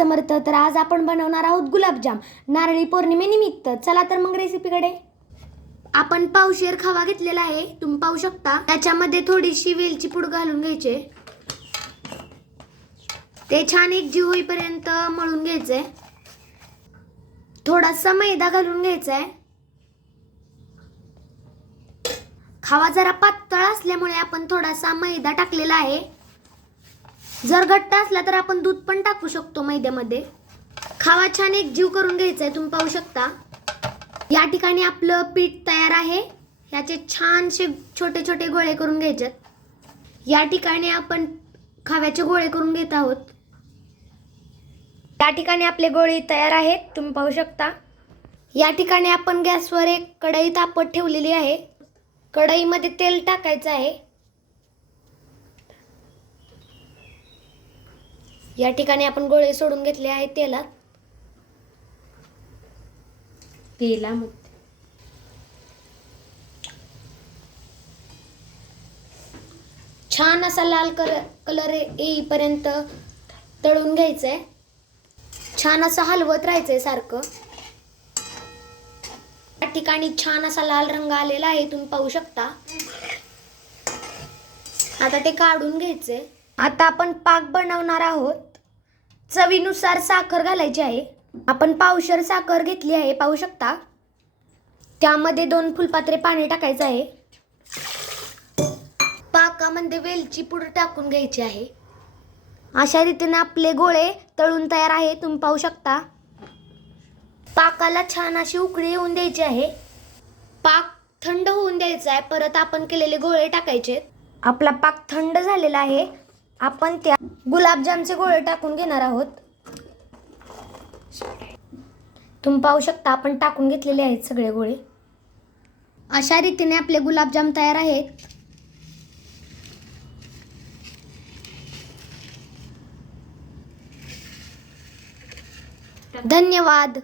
समर्थ. तर आज आपण बनवणार आहोत गुलाबजाम नारळी पौर्णिमेनिमित्त. चला तर मग रेसिपीकडे. आपण पावशेर खवा घेतलेला आहे, तुम्ही पाहू शकता. त्याच्यामध्ये थोडीशी वेलची पूड घालून घ्यायचे. ते छान एकजीव होईपर्यंत मळून घ्यायचंय. थोडासा मैदा घालून घ्यायचा. खवा जरा पातळ असल्यामुळे आपण थोडासा मैदा टाकलेला आहे. जर घट्ट असला तर आपण दूध पण टाकू शकतो मैद्यामध्ये. खवा छान एकजीव करून घ्यायचा आहे, तुम्ही पाहू शकता. या ठिकाणी आपलं पीठ तयार आहे. याचे छानसे छोटे छोटे गोळे करून घ्यायचे. या ठिकाणी आपण खव्याचे गोळे करून घेत आहोत. या ठिकाणी आपले गोळे तयार आहेत, तुम्ही पाहू शकता. या ठिकाणी आपण गॅसवर एक कढई तापत ठेवलेली आहे. कढईमध्ये तेल टाकायचं आहे. या ठिकाणी आपण गोळे सोडून घेतले आहेत तेलात. छान असा लाल कलर येईपर्यंत तळून घ्यायचंय. छान असं हलवत राहायचंय सारखं. या ठिकाणी छान असा लाल रंग आलेला आहे, तुम्ही पाहू शकता. आता ते काढून घ्यायचे. आता आपण पाक बनवणार आहोत. चवीनुसार साखर घालायची आहे. आपण पावशेर साखर घेतली आहे, पाहू शकता. त्यामध्ये 2 फुलपात्रे पाणी टाकायचं आहे. पाकामध्ये वेलची पूड टाकून घ्यायची आहे. अशा रीतीने आपले गोळे तळून तयार आहे, तुम्ही पाहू शकता. पाकाला छान अशी उकळी येऊन द्यायची आहे. पाक थंड होऊन द्यायचा आहे. परत आपण केलेले गोळे टाकायचे. आपला पाक थंड झालेला आहे. आपण त्या गुलाबजामचे गोळे टाकून घेणार आहोत. तुम्ही पाहू शकता आपण टाकून घेतलेले आहेत सगळे गोळे. अशा रीतीने आपले गुलाबजाम तयार आहेत. धन्यवाद.